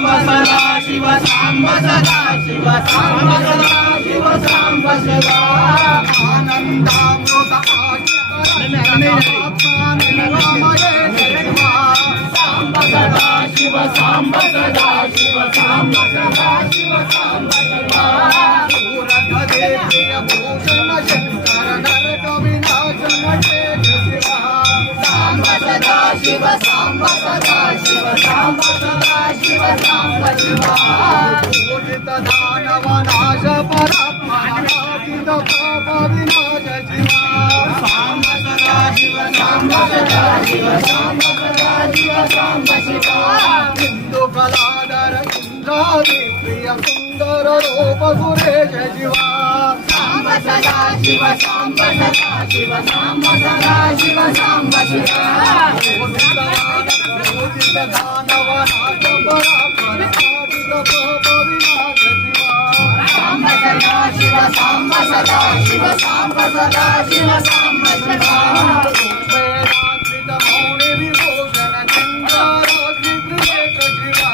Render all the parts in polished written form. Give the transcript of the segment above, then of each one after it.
सदा शिव सांब सदा शिव सांब सदा शिव सांब शिवा आनंदामृत सांब सदा शिव सांब सदा शिव सांब सदा शिव सांब शिवा प्रिय भूषण शंकर नरक विनाशन शेष शिवा सांब सदा शिव सांब सदा शिव सांब सदा शिव सांब शिवा पूजित दानव नाश परात्मानातीत पाप विनाश शिवा सांब सदा शिव सांब सदा शिव सांब सदा शिव सांब शिवा हिंदू कलाधर इंद्रादी प्रिय सुंदर रूप सुरेश शिवा सांब सदा शिव सांब सदा शिव सांब सदा शिव सांब शिवा पूजित दानव नाथ परात्मानातीत पाप विनाश शिवा सांब सदा शिव सांब सदा शिव सांब सदा शिव सांब शिवा वेदांतित मौनि विभूषण चंद्रारात्रि त्रिनेत्र शिवा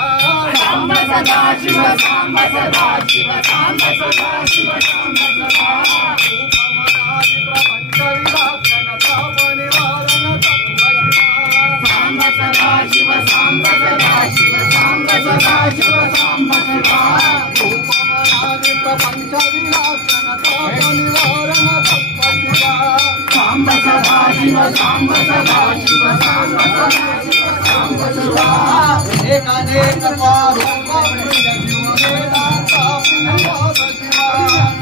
सांब सदा शिव सांब सदा शिव सांब सदा शिव सांब शिवा रूपमनादि प्रपंच विलासन ताप निवारण तत्व शिवा सांब सदा शिव सांब सदा शिव सांब सदा शिव सांब शिवा रूपमनादि प्रपंच विलासन ताप निवारण तत्व शिवा सांब सदा शिव सांब सदा शिव सांब सदा शिव सांब शिवा एक अनेक पारूप प्रिय शिव वेदांत प्रियवास शिवा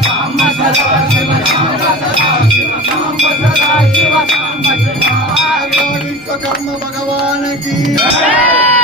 सांब सदा शिव सांब सदा शिव सांब सदा शिव सांब शिवा विश्वकर्म भगवान की